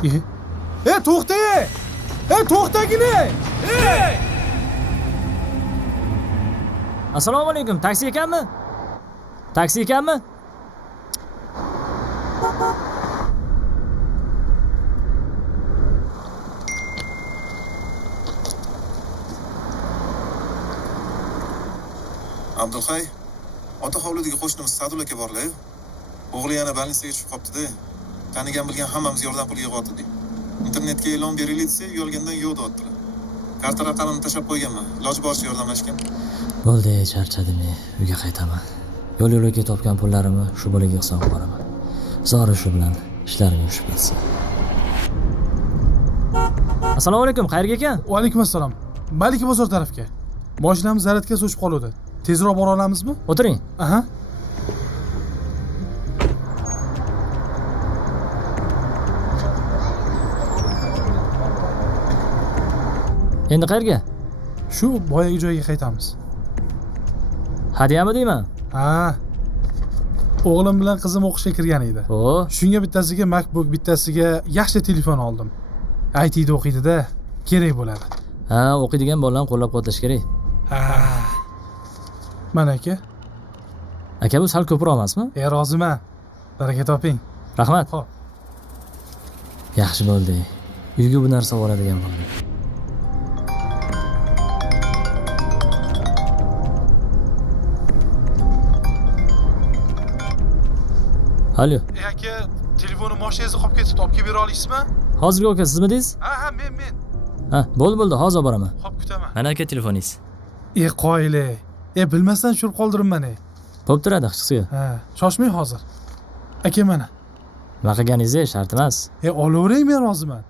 To'xta! To'xtagina! Assalomu alaykum, taksi ekanmi? Taksi ekanmi? Abdulhay, ota hovlidagi qo'shnimiz Sadul aka borlar-ku. O'g'li yana больницаga tushib qopti-da. Tanigan bilgan hammamiz yordam puli yig'yapti. Internetga e'lon beringlar desa, uyalgandan yo'q deyaptilar. Karta raqamini tashlab qo'yganman. Iloji boricha yordamlashgan. Bo'ldi, charchadim. Uyga qaytaman. Yo'l-yo'lakay topgan pullarimni shu bolaga hisob qo'yaman. Zori shu bilan ishlarim yurishib ketsin. Assalomu alaykum, qayerga ekan? Va alaykum assalom. Malika bozor tarafga. Mashinamiz zaradga so'chib qoldi. Tezroq bora olamizmi? O'tiring. Aha. Endi qayerga? Shu boyagi joyga qaytamiz. Hadyami deyman? Ha. O'g'lim bilan qizim o'qishga kirgan edi. O, Shunga bittasiga MacBook, bittasiga yaxshi telefon oldim. IT'da o'qiydi-da, kerak bo'ladi. ha, o'qiydigan bolalarni qo'llab-quvvatlash kerak. Ha. Mana aka. Aka, bu sal ko'proq emasmi? Roziman. Baraka toping. Rahmat. Xo'p. Yaxshi bo'ldi. Uyga bu narsa oladigan bo'ldim. Alo. Aka, telefoni mashinangizda qolib ketibdi. Olib kelib bera olasizmi? Hozirgi aka sizmi deysiz? Ha, men. Ha, bo'ldi, hozir boraman. Xo'p, kutaman. Mana aka telefoningiz. Qoyili. Bilmasdan tushirib qoldirimman. Bo'p turadi, hech qisiga. Ha, shoshmang hozir. Aka mana. Nima qilganingiz shart emas. Olavering, men roziman.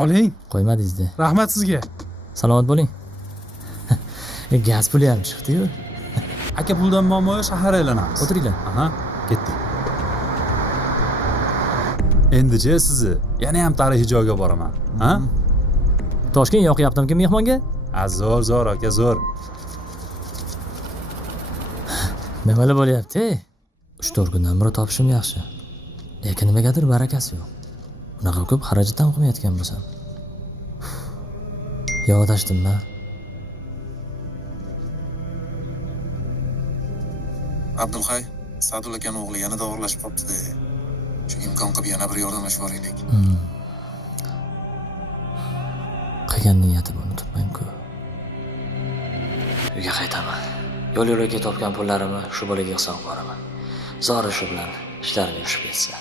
Oling. Qo'ymadingiz-da. Rahmat sizga. Salomat bo'ling. Gaz puli ham chiqdi-yu. Aka puldan muammo yo'q, shahar aylanamiz. O'tiringlar. Aha, ketdik. Endi-chi sizni yana ham tarixiy joyga boraman. Ha? Toshkent yoqyaptimi mehmonga? Zo'r aka, zo'r. Nimalar bo'lyapti? 3-4 kundan beri topishim yaxshi. Lekin nimagadir barakasi yo'q. Bunaqa ko'p xarajat ham qilmayotgan bo'lsam. Yo adashdim-mi? Abdulhay, Sadul akaning o'g'li yana og'irlashib qopti-da. Shu imkon qilib yana bir yordamlashib boraylik. Qilgan niyatimni unutmayman-ku. Uyga qaytaman. Yo'l-yo'lakay topgan pullarimni shu bolaga hisob qo'yaman. Zori shu bilan ishlarim yurishib ketsin.